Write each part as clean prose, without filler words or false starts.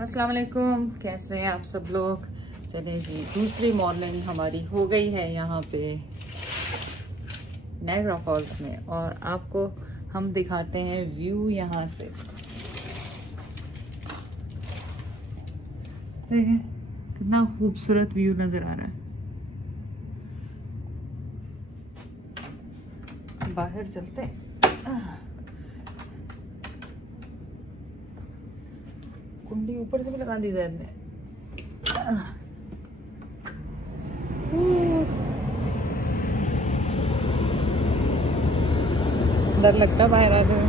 अस्सलाम वालेकुम, कैसे हैं आप सब लोग। चलिए जी, दूसरी मॉर्निंग हमारी हो गई है यहाँ पे नायग्रा फॉल्स में, और आपको हम दिखाते हैं व्यू यहाँ से। देखें कितना खूबसूरत व्यू नजर आ रहा है। बाहर चलते हैं। कुंडी ऊपर से भी लगा दी जाए। डर लगता बाहर आते हुए।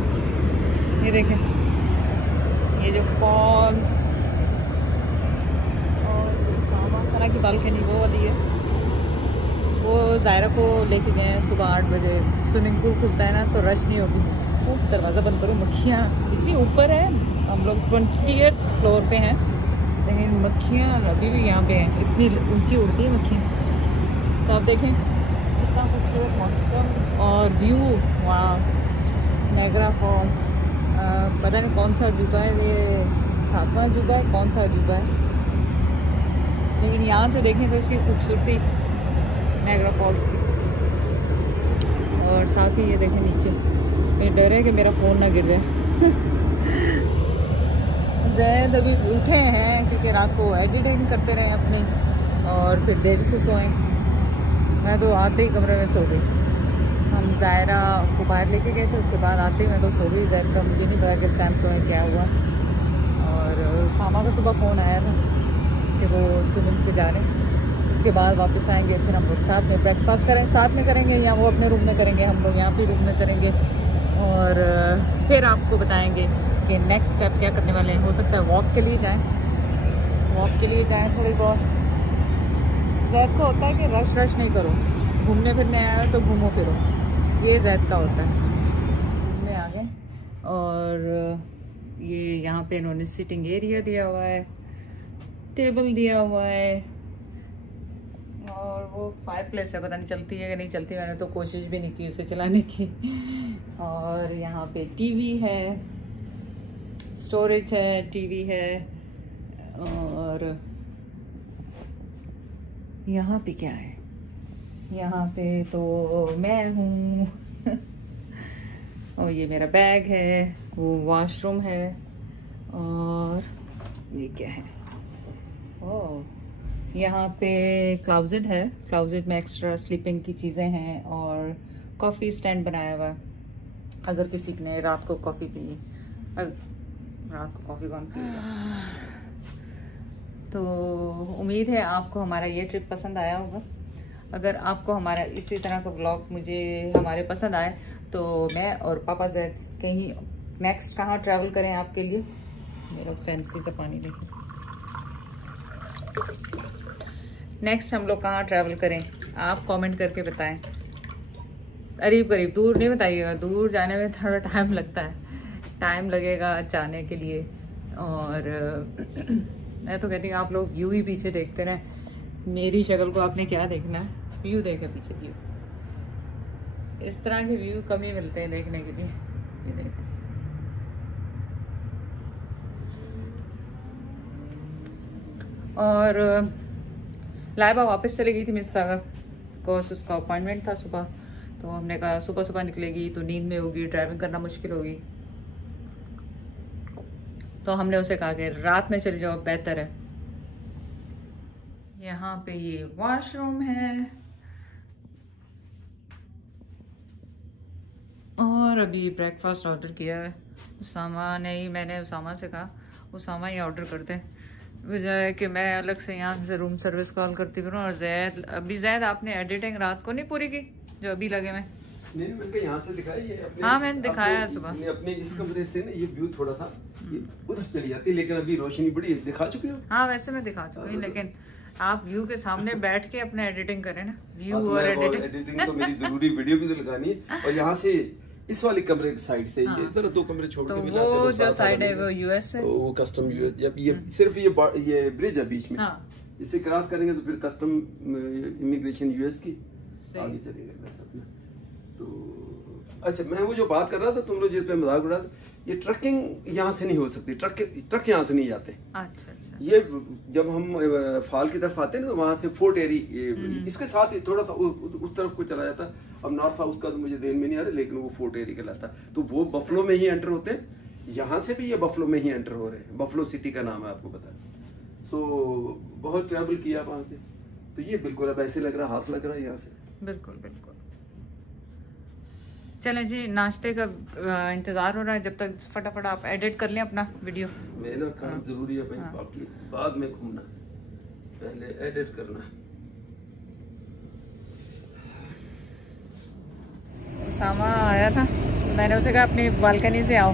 ये देखें, ये जो फॉल और सामा की बालकनी वो वाली है, वो जायरा को लेके गए हैं सुबह 8 बजे। स्विमिंग पूल खुलता है ना तो रश नहीं होगी। दरवाज़ा बंद करो, मक्खियाँ इतनी ऊपर है। हम लोग 20th फ्लोर पे हैं, लेकिन मक्खियाँ अभी भी यहाँ पे हैं। इतनी ऊंची उड़ती है मक्खियाँ। तो आप देखें कितना खूबसूरत मौसम और व्यू। वहाँ नायग्रा फॉल, पता नहीं कौन सा अजूबा है, ये 7वां अजूबा है, कौन सा अजूबा है, लेकिन यहाँ से देखें तो इसकी खूबसूरती नायग्रा फॉल्स की। और साथ ही ये देखें नीचे, ये डर है कि मेरा फ़ोन ना गिर जाए। जैद अभी उठे हैं क्योंकि रात को एडिटिंग करते रहे अपनी, और फिर देर से सोए। मैं तो आते ही कमरे में सो गई। हम जायरा को बाहर लेके गए थे, उसके बाद आते ही मैं तो सो गई। जैद का मुझे नहीं पता किस टाइम सोए, क्या हुआ। और सामा का सुबह फ़ोन आया था कि वो स्विमिंग पे जा रहे हैं। उसके बाद वापस आएंगे, फिर हम लोग साथ में ब्रेकफास्ट करें, साथ में करेंगे, या वो अपने रूम में करेंगे, हम लोग यहाँ पे रूम में करेंगे। और फिर आपको बताएंगे कि नेक्स्ट स्टेप क्या करने वाले हैं। हो सकता है वॉक के लिए जाएं, थोड़ी बहुत। जैद को होता है कि रश नहीं करो, घूमने फिरने आया तो घूमो फिरो, ये जैद का होता है। घूमने आ गए, और ये यहाँ पे इन्होंने सिटिंग एरिया दिया हुआ है, टेबल दिया हुआ है, और वो फायर प्लेस है, पता नहीं चलती है कि नहीं चलती। मैंने तो कोशिश भी नहीं की उसे चलाने की। और यहाँ पे टीवी है, स्टोरेज है, टीवी है। और यहाँ पे क्या है, यहाँ पे तो मैं हूँ। और ये मेरा बैग है, वो वॉशरूम है। और ये क्या है, ओह यहाँ पे क्लाउजेट है। क्लाउजेट में एक्स्ट्रा स्लीपिंग की चीज़ें हैं, और कॉफ़ी स्टैंड बनाया हुआ है अगर किसी ने रात को कॉफ़ी पी। रात को कॉफ़ी कौन पिएगा। तो उम्मीद है आपको हमारा ये ट्रिप पसंद आया होगा। अगर आपको हमारा इसी तरह का व्लॉग हमारे पसंद आए, तो मैं और पापा जैद कहीं नेक्स्ट कहाँ ट्रैवल करें आपके लिए। मेरा फैंसी सा पानी देखें। नेक्स्ट हम लोग कहाँ ट्रैवल करें, आप कमेंट करके बताएं। करीब दूर नहीं बताइएगा, दूर जाने में थोड़ा टाइम लगता है, टाइम लगेगा जाने के लिए। और मैं तो कहती हूँ आप लोग व्यू ही पीछे देखते रहें। मेरी शक्ल को आपने क्या देखना है, व्यू देखे पीछे व्यू। इस तरह के व्यू कम ही मिलते हैं देखने के लिए। ये देखें, और लाइबा वापस चली गई थी मिस सागा को, उसका अपॉइंटमेंट था सुबह। तो हमने कहा सुबह निकलेगी तो नींद में होगी, ड्राइविंग करना मुश्किल होगी। तो हमने उसे कहा कि रात में चली जाओ, बेहतर है। यहाँ पे ये वॉशरूम है, और अभी ब्रेकफास्ट ऑर्डर किया है। मैंने उसामा से कहा उसामा ही ऑर्डर करते हैं, बजाय कि मैं अलग से यहाँ से रूम सर्विस कॉल करती फिरूँ। और जैद आपने एडिटिंग रात को नहीं पूरी की जो अभी लगे में? नहीं, मैंने यहाँ से दिखाया ये अपने, हाँ मैंने दिखाया है सुबह। अपने इस कमरे से ना ये व्यू थोड़ा था, उधर चली जाती, लेकिन अभी रोशनी बड़ी दिखा चुके हो। हाँ वैसे मैं दिखा चुकी हूँ, लेकिन आप व्यू के सामने बैठ के अपने एडिटिंग करें ना। व्यू और एडिटिंग तो मेरी जरूरी, वीडियो भी तो लगानी है। और यहाँ से इस वाले कमरे की साइड से ये इधर 2 कमरे छोड़ के मिलाते हैं। वो जो साइड है वो यूएस है, वो कस्टम यूएस। जब ये सिर्फ ये ब्रिज है बीच में, इसे क्रॉस करेंगे तो फिर कस्टम इमिग्रेशन यूएस की आगे चलेगा। तो अच्छा, मैं वो जो बात कर रहा था, तुम लोग जिस पे मजाक उड़ा, ये ट्रकिंग यहाँ से नहीं हो सकती, ट्रक यहाँ से नहीं जाते। अच्छा अच्छा। ये जब हम फाल की तरफ आते हैं तो वहां से फोर्ट एरी इसके साथ ही थोड़ा सा उस तरफ को चला जाता। अब नॉर्थ साउथ का तो मुझे ध्यान में नहीं आ रहा, लेकिन वो फोर्ट एरी कहलाता। तो वो बफलो में ही एंटर होते हैं, यहाँ से भी ये बफलो में ही एंटर हो रहे हैं। बफलो सिटी का नाम है, आपको पता है। सो बहुत ट्रैवल किया वहां से, तो ये बिल्कुल अब ऐसे लग रहा, हाथ लग रहा है यहाँ से। बिल्कुल बिल्कुल। चलें जी, नाश्ते का इंतजार हो रहा है, जब तक फटाफट आप एडिट कर लें अपना वीडियो। मेरा काम जरूरी है भाई, बाकी बाद में घूमना, पहले एडिट करना। उसामा आया था, मैंने उसे कहा अपनी बालकनी से आओ,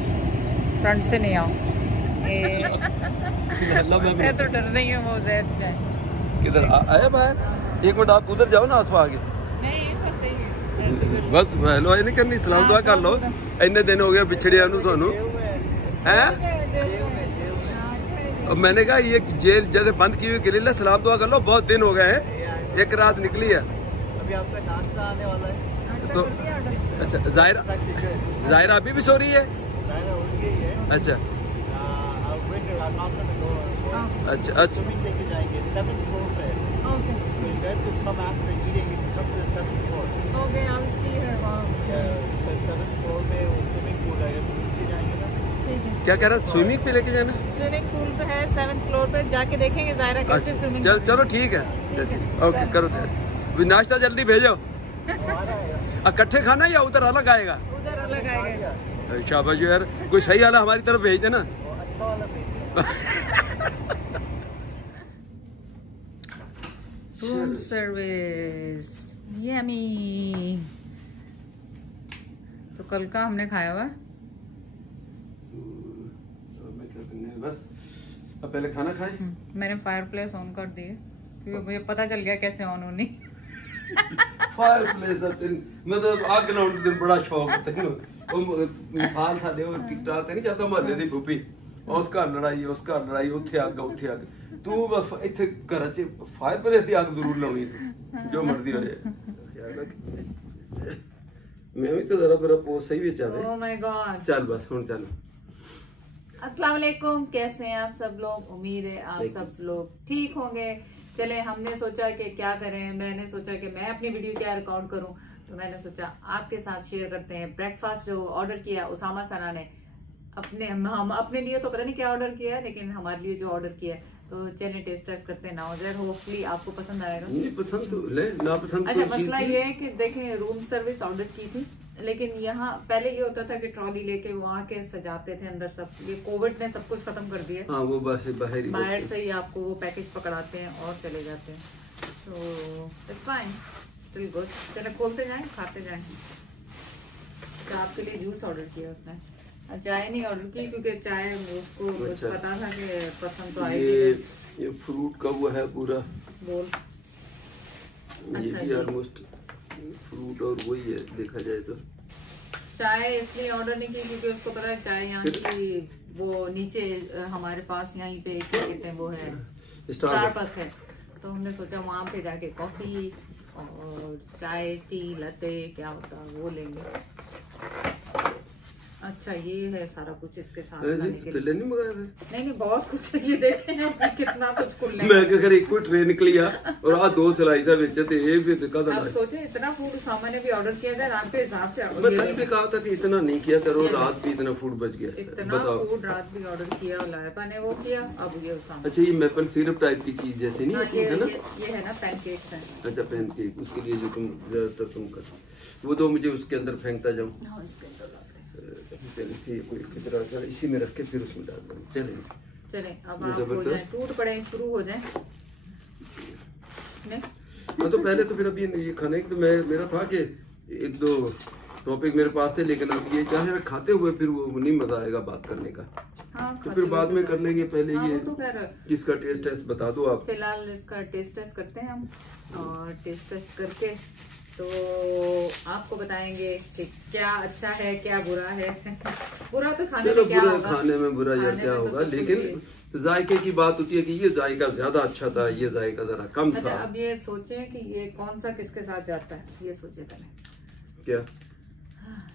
फ्रंट से नहीं आओ। मैं तो डर रही हूँ वो जैद जाए। किधर आया बाहर? एक मिनट आप उधर जाओ ना, आसपास आगे। नहीं बस यही है, बस हेलो नहीं करनी, सलाम दुआ कर लो। इन्ने दिन हो गए बिछड़िया थानू है। अब मैंने कहा ये जेल जैसे बंद की हुई ग्रिल है, सलाम दुआ कर लो, बहुत दिन हो गए हैं, एक रात निकली है। अभी आपका नाश्ता आने वाला है तो अच्छा, जाहिरा अभी भी सो रही है? जाहिरा उठ गई है। अच्छा अच्छा अच्छा, लेके जाएंगे 7th floor पे। Okay. So you guys could come after eating, you can come to the 7th floor. Okay, I'll see her. So 7th floor में वो स्विमिंग पूल है, तो लेके जाएंगे ना। ठीक है। क्या कह रहा? स्विमिंग पे लेके जाना? स्विमिंग पूल पे है 7th फ्लोर पे, जाके देखेंगे जायरा कैसे अच्छा, स्विमिंग। चलो ठीक है, ओके करो तैयार। नाश्ता जल्दी भेजो। इकट्ठे खाना या उधर अलग आएगा? उधर अलग आएगा। शाबाश यार, कोई सही वाला हमारी तरफ भेज देना। अच्छा वाला रूम सर्विस यमी। तो कल का हमने खाया हुआ, बस अब पहले खाना खाएं। मैंने फायर प्लेस ऑन कर दी है क्योंकि मुझे पता चल गया कैसे ऑन होनी। फायर प्लेस दा दिन मतलब आग लाउण दा दिन बड़ा शौक है तैनू। ਉਹ ਮਿਸਾਲ ਸਾਡੇ ਉਹ ਟਿਕਟਾਕ ਤੇ ਨਹੀਂ ਚੱਲਦਾ ਮਹੱਲੇ ਦੀ ਗੋਪੀ, ਉਸ ਘਰ ਲੜਾਈ ਉੱਥੇ ਅੱਗ ਤੂੰ ਬਸ ਇੱਥੇ ਘਰ 'ਚ ਫਾਇਰ ਪਲੇਸ ਦੀ ਅੱਗ ਜ਼ਰੂਰ ਲਾਉਣੀ ਤੂੰ, ਜੋ ਮਰਜ਼ੀ ਹੋ ਜਾਏ। ਖਿਆਲ ਰੱਖ, ਮੈਂ ਵੀ ਤਾਂ ਜ਼ਰਾ ਮੇਰਾ ਪੋਸ ਸਹੀ ਵਿੱਚ ਆਵੇ। Oh my God. ਚੱਲ ਬਸ ਹੁਣ ਚੱਲ। अस्सलाम वालेकुम, कैसे हैं आप सब लोग? उम्मीद है आप सब लोग ठीक होंगे। चले, हमने सोचा कि क्या करें, मैंने सोचा कि मैं अपनी वीडियो क्या रिकॉर्ड करूं, तो मैंने सोचा आपके साथ शेयर करते हैं ब्रेकफास्ट जो ऑर्डर किया उसामा सना ने हम अपने लिए तो पता नहीं क्या ऑर्डर किया है, लेकिन हमारे लिए जो ऑर्डर किया है, तो चलिए टेस्ट करते हैं ना। उधर होपफुली आपको पसंद आएगा। नहीं पसंद तो ले, ना पसंद। अच्छा, मसला ये है कि देखें रूम सर्विस ऑर्डर की थी, लेकिन यहाँ पहले ये होता था कि ट्रॉली लेके वहाँ के सजाते थे अंदर सब। ये कोविड ने सब कुछ खत्म कर दिया। हाँ, वो बस बाहर से ही आपको वो पैकेज पकड़ाते हैं और चले जाते हैं, तो इट्स फाइन, स्टिल गुड। चलो खोलते जाएं, खाते जाएं। तो आपके लिए जूस ऑर्डर किया उसने, चाय नहीं ऑर्डर की क्योंकि चाय उसको अच्छा। पता था कि पसंद तो आएगी। ये फ्रूट का वो है पूरा बोल। ये भी ऑलमोस्ट फ्रूट और वही है देखा जाए तो। चाय इसलिए ऑर्डर नहीं की क्योंकि उसको पता है चाय यहाँ की वो नीचे हमारे पास यहीं पे क्या कहते हैं वो है स्टारबक्स है, तो हमने सोचा वहाँ पे जाके कॉफी और चाय टी लते क्या होता है वो लेंगे। अच्छा, ये है सारा कुछ इसके साथ लाने के लिए। नहीं मंगाया था? नहीं बहुत कुछ है, ये देखें आपने कितना कुछ कुल मैं क्या करे, एक ट्रे निकली आ और आ दो सिलाइसा बेचे थे ये फिर कदा आप सोचे इतना फूड सामान ने भी ऑर्डर किया था रात के हिसाब से। मैं कल भी कहा था कि इतना नहीं किया करो, रात भी इतना फूड बच गया। इतना फूड रात भी ऑर्डर किया, लायपा ने वो किया, अब ये सामान। अच्छा, ये मैपल सिरप टाइप की चीज जैसे नहीं होती है ना? ये है ना पैनकेक्स है। अच्छा, पैनकेक, उसके लिए जो तुम ज्यादातर तुम कर वो दो मुझे उसके अंदर फेंकता जाऊँ। इसी में रख के फिर उसमें डाल दूँ। चले अब आप हो जाए, टूट पड़े, शुरू हो जाए। मैं तो पहले तो फिर अभी ये खाने की तो मेरा था कि एक दो टॉपिक मेरे पास थे, लेकिन अब ये चाहे खाते हुए फिर वो नहीं मजा आएगा बात करने का। हाँ, तो फिर बाद में कर लेंगे। पहले ये तो इसका टेस्ट बता दो आप। फिलहाल इसका टेस्ट करते हैं हम, और टेस्ट करके तो आपको बताएंगे कि क्या अच्छा है क्या बुरा है। बुरा तो खाने में क्या होगा, खाने में बुरा या क्या होगा, लेकिन जायके की बात होती है कि ये जायका ज्यादा अच्छा था, ये जायका जरा कम था। अब ये सोचे कि ये कौन सा किसके साथ जाता है, ये सोचे पहले। क्या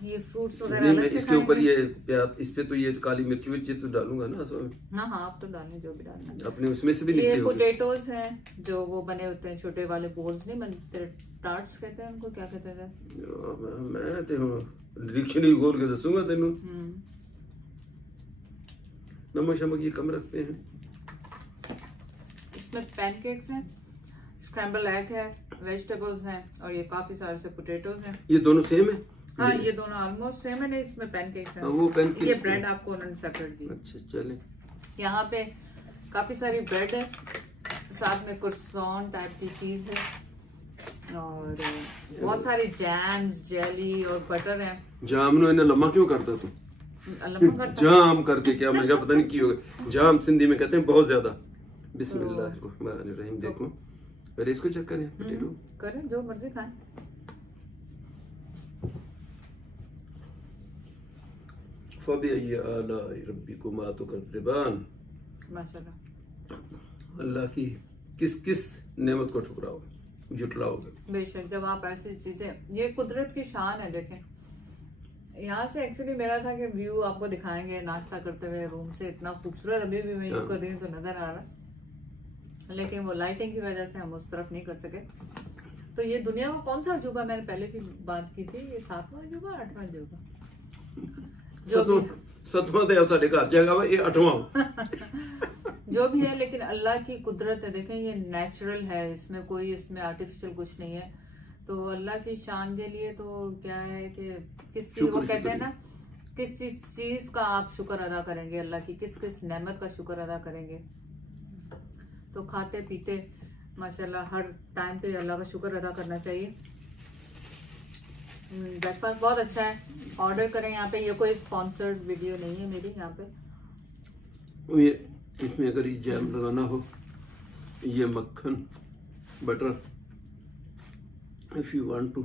ये फ्रूट्स नहीं, वगैरह मैं अलग से इसके ऊपर खाएंगे। ये प्याज, इस पे तो ये काली मिर्च विर्च तो डालूंगा ना असल में। हाँ हाँ, आप तो डालें जो भी डालना है। अपने उसमें से भी ये निकले होंगे। पोटैटोज हैं जो वो बने होते हैं, छोटे वाले बोल्स नहीं बनते, टार्ट्स कहते हैं उनको, क्या कहते हैं? मैं तो डिक्शनरी खोल के दसूंगा तेनू। नमक शमक ये कम रखते हैं। इसमें पैनकेक्स हैं, स्क्रैम्बल एग है, वेजिटेबल्स हैं और ये काफी सारे से पोटैटोज हैं। ये दोनों सेम है? हाँ ये दोनों ऑलमोस्ट सेम है। नहीं, इसमें पैनकेक्स हैं। वो पैनकेक, ये ब्रेड आपको उन्होंने सेपरेट दी। अच्छा चले। यहाँ पे काफी सारी ब्रेड है, साथ में कुरसॉन टाइप की चीज है और बहुत सारी जैम्स, जेली और बटर है। जाम नो इन्हें लम्मा क्यों करता तू? जाम करके क्या, मैं पता नहीं क्यों। जाम सिंधी में कहते हैं बहुत ज्यादा। बिस्मिल्लाहिर्रहमानिर्रहीम। देखो पहले इसको चेक करें, पोटैटो करें, जो मर्जी खाएं। फबिअय्यि आलाइ रब्बिकुमा तुकज़्ज़िबान। माशाल्लाह। अल्लाह की किस किस नेमत को ठुकराओगे, जुटलाओगे? बेशक, जब आप ऐसी चीजें, ये कुदरत की शान है। देखें यहाँ से एक्चुअली मेरा था कि व्यू आपको दिखाएंगे नाश्ता करते हुए रूम से, इतना खूबसूरत अभी भी मैं यूज कर रही हूँ तो नजर आ रहा, लेकिन वो लाइटिंग की वजह से हम उस तरफ नहीं कर सके। तो ये दुनिया का कौन सा अजूबा, मैंने पहले भी बात की थी, ये 7वां अजूबा 8वां अजूबा जो भी 7वां तो साढ़े घर जाएगा, ये 8वां जो भी है, लेकिन अल्लाह की कुदरत है। देखें ये नेचुरल है, इसमें कोई इसमें आर्टिफिशियल कुछ नहीं है। तो अल्लाह की शान के लिए तो क्या है कि किस चीज, वो कहते हैं ना, किस चीज का आप शुक्र अदा करेंगे, अल्लाह की किस किस नेमत का शुक्र अदा करेंगे। तो खाते पीते माशाल्लाह हर टाइम पे अल्लाह का शुक्र अदा करना चाहिए। ब्रेकफास्ट बहुत अच्छा है, ऑर्डर करें यहाँ पे। ये कोई स्पॉन्सर्ड वीडियो नहीं है मेरी यहाँ पे। ये इसमें अगर ये जैम लगाना हो, ये मक्खन butter, if you want to.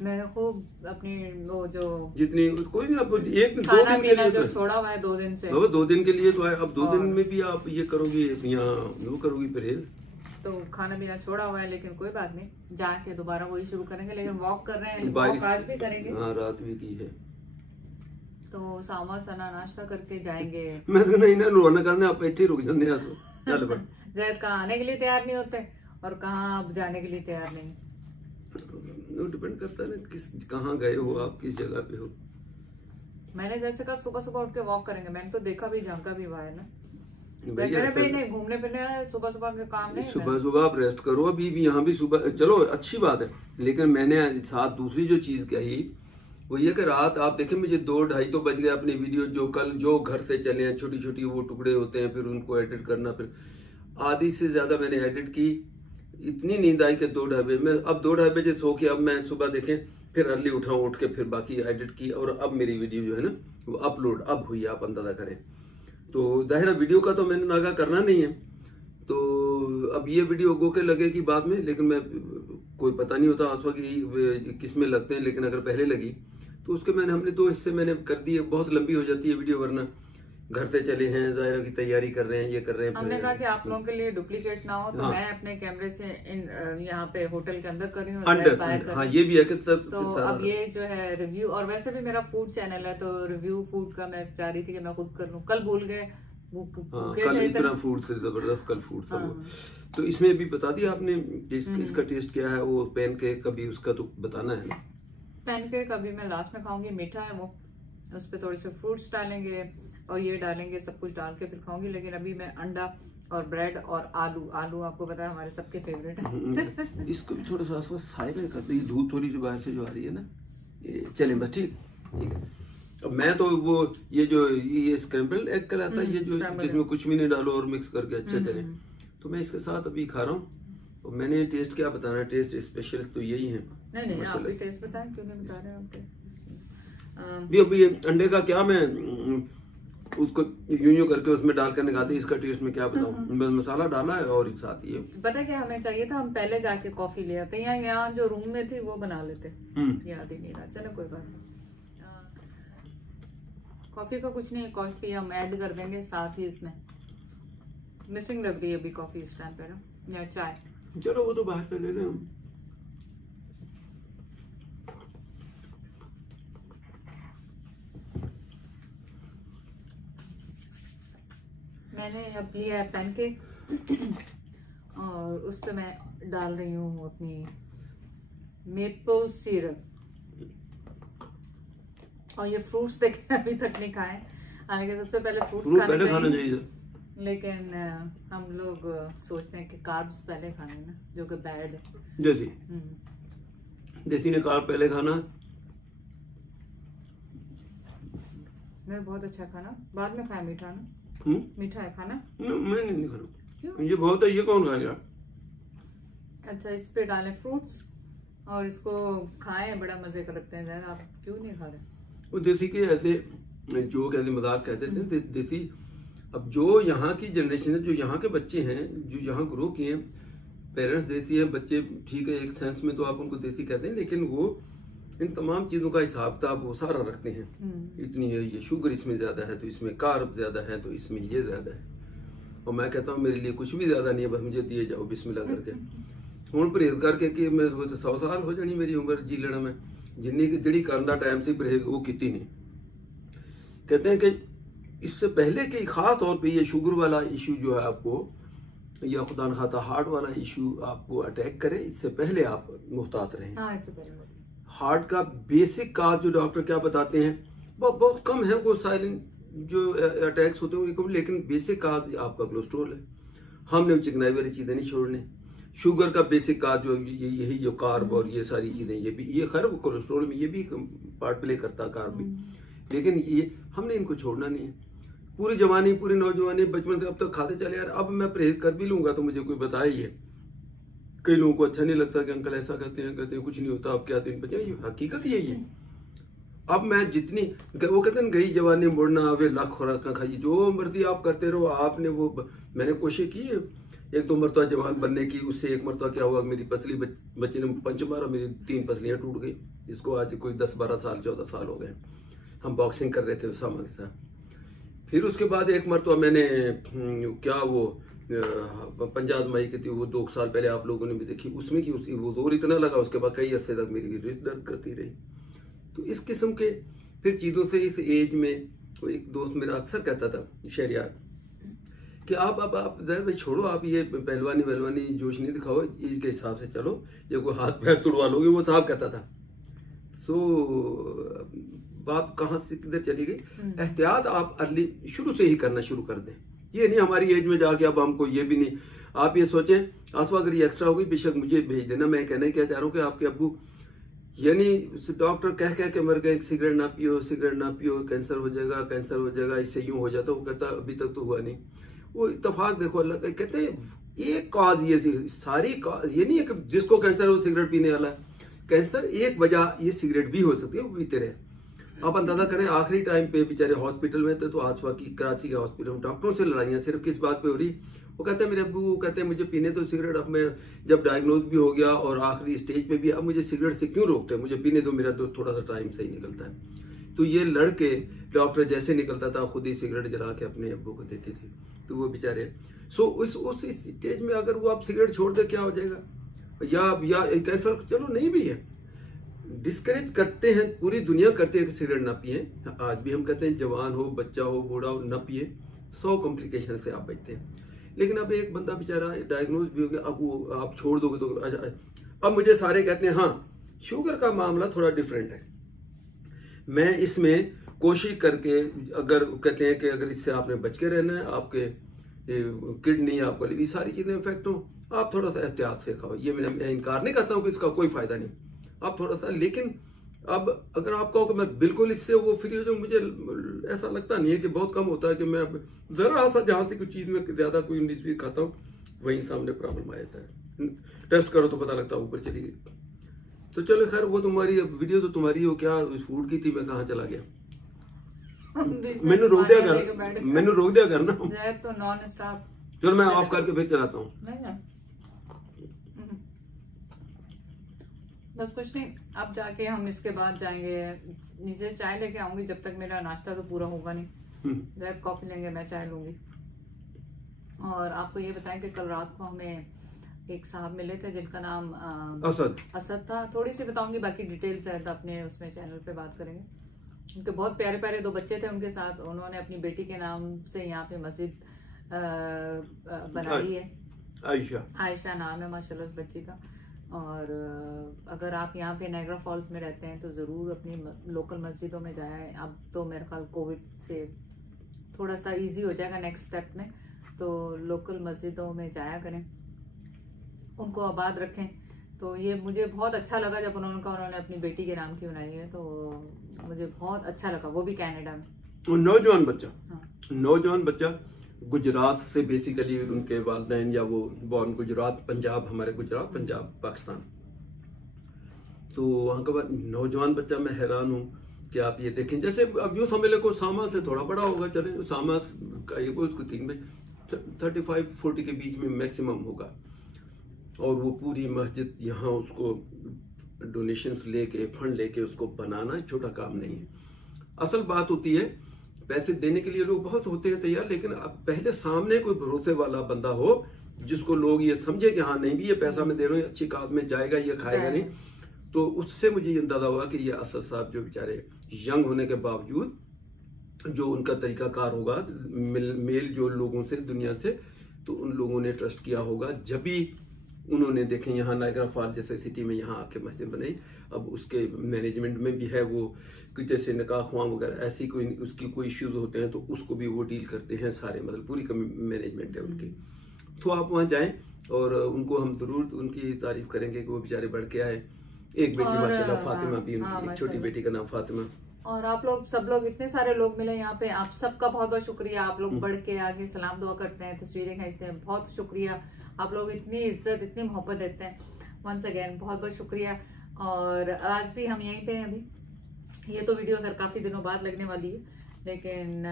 मैंने खूब अपनी वो जो जितनी कोई नहीं, आप एक 2 खाना दिन के पीना लिए जो छोड़ा हुआ है 2 दिन से, वो 2 दिन के लिए तो है। अब 2 दिन में भी आप ये करोगी, यहाँ वो करोगी परहेज, तो खाना पीना छोड़ा हुआ है। लेकिन कोई बात नहीं, जाके दोबारा वही शुरू करेंगे। लेकिन वॉक कर रहे हैं, 22 वॉक आज भी करेंगे। हाँ रात भी की है। तो सामा सना नाश्ता करके जाएंगे। मैं तो नहीं ना रोना करने, आप इतने रुक जाते हैं। चल बड़ जैद कहाँ आने के लिए तैयार नहीं होते और कहाँ आप जाने के लिए तैयार नहीं। वो डिपेंड करता है ना किस कहाँ गए हो आप, किस जगह पे हो। मैंने जैसे कहा सुबह सुबह उठ के वॉक करेंगे, मैंने तो देखा भी झांका भी हुआ है ना। भैया नहीं घूमने फिरने सुबह सुबह के काम नहीं। सुबह सुबह आप रेस्ट करो। अभी भी यहाँ भी सुबह, चलो अच्छी बात है, लेकिन मैंने साथ दूसरी जो चीज कही वो ये कि रात आप देखें मुझे 2-2:30 तो बज गए अपनी वीडियो जो कल जो घर से चले हैं, छोटी छोटी वो टुकड़े होते हैं, फिर उनको एडिट करना, फिर आधी से ज्यादा मैंने एडिट की। इतनी नींद आई कि 2-2:30 बजे मैं, अब 2-2:30 बजे सो के अब मैं सुबह देखें फिर अर्ली उठा, उठ के फिर बाकी एडिट की और अब मेरी वीडियो जो है ना वो अपलोड अब हुई, आप अंदाजा करें। तो जाहिर वीडियो का तो मैंने नागा करना नहीं है, तो अब ये वीडियो गो के लगेगी बाद में, लेकिन मैं कोई पता नहीं होता आसवा की किस में लगते हैं, लेकिन अगर पहले लगी तो उसके हमने 2 हिस्से मैंने कर दिए। बहुत लंबी हो जाती है वीडियो, वरना घर से चले हैं, जाहिर की तैयारी कर रहे हैं, ये कर रहे हैं। हमने कहा कि आप लोगों के लिए डुप्लीकेट ना हो, तो हाँ। मैं अपने कैमरे से यहाँ पे होटल के अंदर कर रही हूँ, हाँ ये भी है कि सब तो अब ये जो है रिव्यू, और वैसे भी मेरा फूड चैनल है तो रिव्यू फूड का मैं चाह रही थी कि मैं खुद कर लूँ। कल भूल गए, कल इतना फूड से जबरदस्त, कल फूड सब। तो इसमें भी बता दिया आपने इसका टेस्ट क्या है। वो पैनकेक का भी उसका तो बताना है ना। पैनकेक अभी मैं लास्ट में खाऊंगी, मीठा है वो, उस पर थोड़े से फ्रूट्स डालेंगे और ये डालेंगे, सब कुछ डाल के फिर खाऊंगी। लेकिन अभी मैं अंडा और ब्रेड और आलू, आलू आपको पता है हमारे सबके फेवरेट है। इसको भी थोड़ा सा साइड कर दो, धूप थोड़ी सी बाहर से जो आ रही है ना, ये चले बस ठीक है। अब मैं तो वो ये जो ये स्क्रैम्बल्ड एग कहलाता है, ये जो जिसमें कुछ भी नहीं डालो और मिक्स करके अच्छा चले, तो मैं इसके साथ अभी खा रहा हूँ। और मैंने टेस्ट क्या बताना है, टेस्ट स्पेशल तो यही है। नहीं आप भी टेस्ट बताएं, क्यों नहीं बता रहे हैं आप टेस्ट? भी अभी अंडे का क्या, मैं उसको यूं करके उसमें डाल कर निकालते, इसका टेस्ट में क्या बताऊं। बस मसाला डाला है और साथ ये पता क्या हमें चाहिए था, हम पहले जाके कॉफी ले आते, यहाँ जो रूम में थी वो बना लेते, याद ही नहीं रहा। चलो कोई बात नहीं। कॉफी का कुछ नहीं, कॉफी हम ऐड कर देंगे साथ ही इसमें। मिसिंग लग रही है अभी कॉफी इस टाइम पे ना, या चाय। चलो वो तो बाहर से ले लें हम। मैंने अब लिया है पैनकेक और उस पर मैं डाल रही हूँ अपनी मेपल सिरप। और ये फ्रूट्स देखे अभी तक नहीं खाए, हालांकि सबसे पहले फ्रूट्स खाने चाहिए, लेकिन हम लोग सोचते हैं कि कार्ब्स पहले खाने ना, जो कि बैड है। जैसी ने कार्ब पहले खाना, मैं बहुत अच्छा खाना बाद में खाया। मीठा ना, मीठा है खाना? मैं नहीं खाना, ये बहुत है, ये कौन खाएगा? अच्छा, इस पे डालें फ्रूट्स और इसको खाएं, बड़ा मजे का लगता है। आप क्यों नहीं खा रहे? वो देसी के ऐसे जो कहते मजाक कहते थे देसी। अब जो यहाँ की जनरेशन है, जो यहाँ के बच्चे हैं, जो यहाँ ग्रो किए हैं, पेरेंट्स देसी है, बच्चे ठीक है, एक सेंस में तो आप उनको देसी कहते हैं, लेकिन वो इन तमाम चीजों का हिसाब किताब वो सारा रखते हैं। इतनी है ये शुगर इसमें ज्यादा है, तो इसमें कार्ब ज्यादा है, तो इसमें ये ज्यादा है। और मैं कहता हूँ मेरे लिए कुछ भी ज्यादा नहीं है, बस मुझे दिए जाओ बिस्मिल्लाह करके। हूँ परहेज करके कि मैं 100 साल हो जानी मेरी उम्र जी लेना, में जिन्नी की जड़ी करना टाइम से परहेज वो की नहीं। कहते हैं कि इससे पहले कि खास तौर पे ये शुगर वाला इशू जो है आपको, या खुदा न खाता हार्ट वाला इशू आपको अटैक करे, इससे पहले आप मुहतात रहें। हाँ, इससे पहले हार्ट का बेसिक काज जो डॉक्टर क्या बताते हैं, बहुत कम है वो साइलेंट जो अटैक्स होते हैं, लेकिन बेसिक काज आपका कोलेस्ट्रॉल है। हमने चिकनाई वाली चीजें नहीं छोड़नी। शुगर का बेसिक काज जो यही जो कार्ब और ये सारी चीजें, ये भी, ये खैर कोलेस्ट्रॉल में ये भी पार्ट प्ले करता है कार्ब भी, लेकिन ये हमने इनको छोड़ना नहीं है। पूरी जवानी, पूरी नौजवानी, बचपन से अब तक खाते चले यार। अब मैं परहेज कर भी लूंगा तो मुझे कोई बताए ही है। कई लोगों को अच्छा नहीं लगता कि अंकल ऐसा कहते हैं कुछ नहीं होता, अब क्या दिन बचे, हकीकत यही है। अब मैं जितनी, वो कहते हैं गई जवानी मुड़ना आवे लाख खुराक खाइए, जो मर्जी आप करते रहो। आपने वो, मैंने कोशिश की है 1-2 मरतबा जवान बनने की, उससे एक मरतबा क्या हुआ, मेरी पसली बच्चे ने पंच मारा, मेरी 3 पसलियां टूट गई। इसको आज कोई 10-12 साल 14 साल हो गए। हम बॉक्सिंग कर रहे थे उसामा के साथ। फिर उसके बाद एक मरतबा मैंने क्या वो 50 आजमाई की थी, वो 2 साल पहले आप लोगों ने भी देखी, उसमें की उसकी वो जोर इतना लगा, उसके बाद कई अरसे तक मेरी रिस्ट दर्द करती रही। तो इस किस्म के फिर चीज़ों से इस एज में, तो एक दोस्त मेरा अक्सर कहता था शहरियार कि आप ज़रा भाई छोड़ो, आप ये पहलवानी जोश नहीं दिखाओ, एज के हिसाब से चलो, ये कोई हाथ पैर तुड़वा लोगे, वो साहब कहता था। सो बात कहाँ से किधर चली गई? एहतियात आप अर्ली शुरू से ही करना शुरू कर दें। ये नहीं हमारी एज में जाके अब हमको ये भी नहीं। आप ये सोचें आसवा अगर ये एक्स्ट्रा हो गई बेशक मुझे भेज देना। मैं कहना क्या चाह रहा हूँ कि आपके अब्बू यानी डॉक्टर कह के मर गए, सिगरेट ना पियो, सिगरेट ना पियो, कैंसर हो जाएगा, कैंसर हो जाएगा, इससे यूं हो जाता। वो कहता अभी तक तो हुआ नहीं। वो इत्तेफाक देखो अल्लाह का, कहते हैं एक काज ये सारी काज ये नहीं है कि जिसको कैंसर हो सिगरेट पीने वाला है। कैंसर एक वजह ये सिगरेट भी हो सकती है, वो पीते रहे। आप अंदाजा करें आखिरी टाइम पे बेचारे हॉस्पिटल में थे, तो आसवा की कराची के हॉस्पिटल में डॉक्टरों से लड़ाइयाँ सिर्फ किस बात पे हो रही। वो कहते हैं मेरे अब्बू, वो कहते हैं मुझे पीने तो सिगरेट, अब मैं जब डायग्नोज भी हो गया और आखिरी स्टेज पे भी, अब मुझे सिगरेट से क्यों रोकते हैं, मुझे पीने दो, मेरा तो थोड़ा सा टाइम सही निकलता है। तो ये लड़के डॉक्टर जैसे निकलता था खुद ही सिगरेट जला के अपने अब्बू को देते थे। तो वो बेचारे उस स्टेज में अगर वो आप सिगरेट छोड़ दे क्या हो जाएगा, या कैंसर चलो नहीं भी है, डिस्करेज करते हैं, पूरी दुनिया करते हैं कि सिगरेट ना पिए। आज भी हम कहते हैं जवान हो, बच्चा हो, बूढ़ा हो, ना पिए, 100 कॉम्प्लिकेशन से आप बचते हैं। लेकिन अब एक बंदा बेचारा डायग्नोज भी हो गया, अब वो आप छोड़ दोगे तो अब मुझे सारे कहते हैं हाँ शुगर का मामला थोड़ा डिफरेंट है। मैं इसमें कोशिश करके, अगर कहते हैं कि अगर इससे आपने बच के रहना है, आपके किडनी, आपको ये सारी चीजें इफेक्ट हो, आप थोड़ा सा एहतियात से खाओ। ये मैं इनकार नहीं करता हूँ कि इसका कोई फायदा नहीं, आप थोड़ा सा। लेकिन अब अगर आप कहो कि मैं बिल्कुल इससे वो फ्री हो जाऊं, मुझे ऐसा लगता नहीं है कि बहुत कम होता है कि मैं जरा सा जहां से कुछ चीज में ज्यादा कोई 19-20 खाता हूँ वहीं सामने प्रॉब्लम आ जाता है। टेस्ट करो तो पता लगता है ऊपर चली गई। तो चलो खैर, वो तुम्हारी वीडियो तो तुम्हारी हो, क्या फूड की थी, मैं कहाँ चला गया, मैंने रोक दिया करना तो नॉन स्टॉप। चलो मैं ऑफ करके फिर चलाता हूँ। बस कुछ नहीं, अब जाके हम इसके बाद जाएंगे नीचे, चाय लेके आऊंगी, जब तक मेरा नाश्ता तो पूरा होगा नहीं। डायरेक्ट कॉफी लेंगे, मैं चाय लूंगी। और आपको ये बताएं कि कल रात को हमें एक साहब मिले थे जिनका नाम असद था। थोड़ी सी बताऊंगी, बाकी डिटेल्स है तो अपने उसमें चैनल पे बात करेंगे। उनके बहुत प्यारे प्यारे 2 बच्चे थे उनके साथ। उन्होंने अपनी बेटी के नाम से यहाँ पे मस्जिद बनाई है। आयशा नाम है माशाल्लाह उस बच्ची का। और अगर आप यहाँ पे नायग्रा फॉल्स में रहते हैं तो ज़रूर अपनी लोकल मस्जिदों में जाएं। अब तो मेरे ख्याल कोविड से थोड़ा सा इजी हो जाएगा नेक्स्ट स्टेप में, तो लोकल मस्जिदों में जाया करें, उनको आबाद रखें। तो ये मुझे बहुत अच्छा लगा जब उन्होंने अपनी बेटी के नाम की बनाई है, तो मुझे बहुत अच्छा लगा, वो भी कनाडा में। नौजवान बच्चा, हाँ। नौजवान बच्चा गुजरात से, बेसिकली उनके वालिदैन या वो बॉर्न गुजरात, पंजाब, हमारे गुजरात, पंजाब, पाकिस्तान। तो वहाँ का नौजवान बच्चा, मैं हैरान हूँ कि आप ये देखें, जैसे अब यूँ समझ ले को उसामा से थोड़ा बड़ा होगा, चले उसामा का ये कोई उसको थिंक में 35-40 के बीच में मैक्सिमम होगा। और वो पूरी मस्जिद यहाँ उसको डोनेशंस लेके, फंड लेके उसको बनाना छोटा काम नहीं है। असल बात होती है पैसे देने के लिए लोग बहुत होते हैं तैयार, लेकिन अब पहले सामने कोई भरोसे वाला बंदा हो जिसको लोग ये समझे कि हाँ नहीं भी ये पैसा मैं दे रहा हूँ, अच्छी काज में जाएगा, ये खाएगा नहीं, तो उससे मुझे ये अंदाजा हुआ कि ये असद साहब जो बेचारे यंग होने के बावजूद जो उनका तरीकाकार होगा मेल जो लोगों से, दुनिया से, तो उन लोगों ने ट्रस्ट किया होगा। जब भी उन्होंने देखें यहाँ नायग्रा फॉल्स जैसे सिटी में यहाँ आके मस्जिद बनाई, अब उसके मैनेजमेंट में भी है वो कि जैसे निकाह ख्वाम वगैरह ऐसी कोई उसकी कोई इश्यूज होते हैं तो उसको भी वो डील करते हैं सारे, मतलब पूरी मैनेजमेंट है उनकी। तो आप वहाँ जाएं और उनको हम जरूर उनकी तारीफ करेंगे कि वो बेचारे बढ़ के आए। एक बेटी माशाल्लाह फातिमा भी उनकी, एक छोटी बेटी का नाम फातिमा। और आप लोग सब लोग इतने सारे लोग मिले यहाँ पे, आप सबका बहुत बहुत शुक्रिया। आप लोग बढ़ के आगे सलाम दुआ करते हैं, तस्वीरें खींचते हैं, बहुत शुक्रिया। आप लोग इतनी इज्जत, इतनी मोहब्बत देते हैं, वंस अगेन बहुत बहुत शुक्रिया। और आज भी हम यहीं पे हैं। अभी ये तो वीडियो खैर काफी दिनों बाद लगने वाली है, लेकिन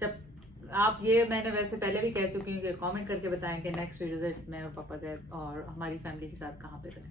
जब आप ये, मैंने वैसे पहले भी कह चुकी हूँ कि कमेंट करके बताएं कि नेक्स्ट विजिट मैं और पापा जाए और हमारी फैमिली के साथ कहाँ पे करें।